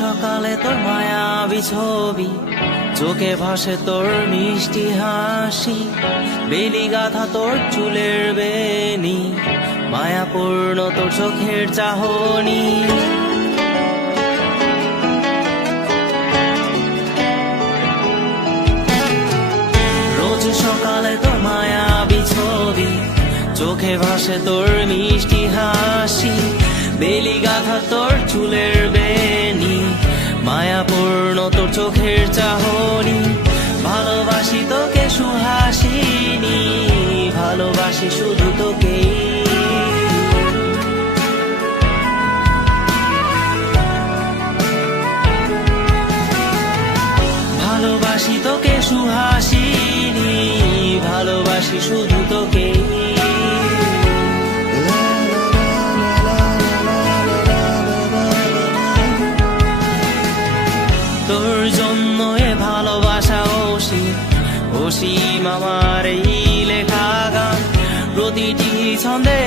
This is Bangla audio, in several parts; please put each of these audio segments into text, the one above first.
সকালে তোর মায়াবী ছবি, চোখে ভাসে তোর মিষ্টি হাসি, বেলি গাথা তোর চুলের বেনি, মায়াপূর্ণ তোর চোখের চাহনি। রোজ সকালে তোর মায়াবী ছবি, চোখে ভাসে তোর মিষ্টি হাসি, বেলি গাথা তোর চুলের বেনি, মায়াপূর্ণ তোর চোখের চাহনি। ভালোবাসি তোকে সুহাসিনী, ভালোবাসি শুধু তোকে। ভালোবাসি তোকে সুহাসিনী, ভালোবাসি শুধু তোকে। তোর জন্য এ ভালোবাসা অসীম, অসীম আমার এই লেখা গান, প্রতিটি ছন্দে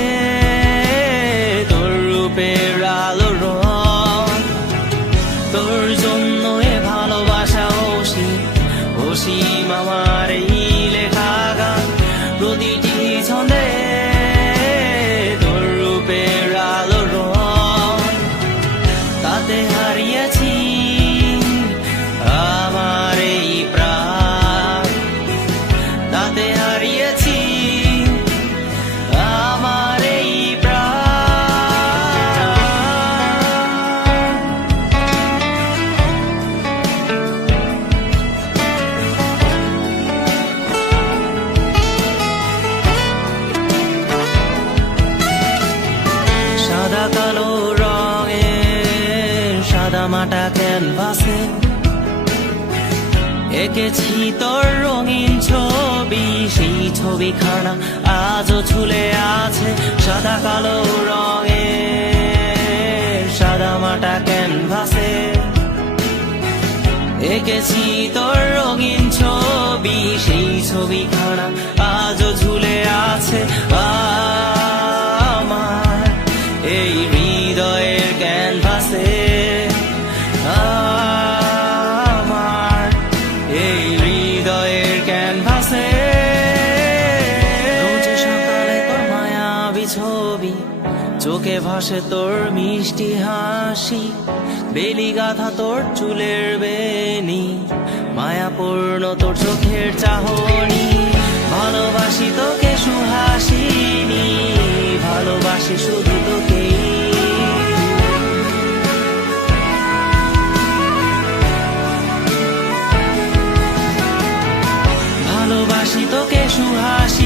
তোর রূপের আলো রং। তোর জন্য এ ভালোবাসা অসীম, অসীম আমার এই লেখা গান, প্রতিটি ছন্দে তোর রূপের আলো রং। তাতে হারিয়েছি আমার এই প্রাণ, তাতে হারিয়েছি আমার এই প্রাণ। সাদা কালো রঙের সাদা মাটা ক্যানভাসে এঁকেছি তোর রঙিন ছবি, সেই ছবিখানা আজও ঝুলে আছে। সাদা কালো রঙের সাদা মাটা ক্যানভাসে এঁকেছি তোর রঙিন ছবি, সেই ছবিখানা আজও ঝুলে আছে আমার এই হৃদয়ের ক্যানভাসে। ছবি, চোখে ভাসে তোর মিষ্টি হাসি, বেলি গাথা তোর চুলের বেনি, মায়াপূর্ণ তোর চোখের চাহনি। ভালোবাসি তোকে সুহাসিনী, ভালোবাসি শুধু তোকে। ভালোবাসি তোকে সুহাসিনী,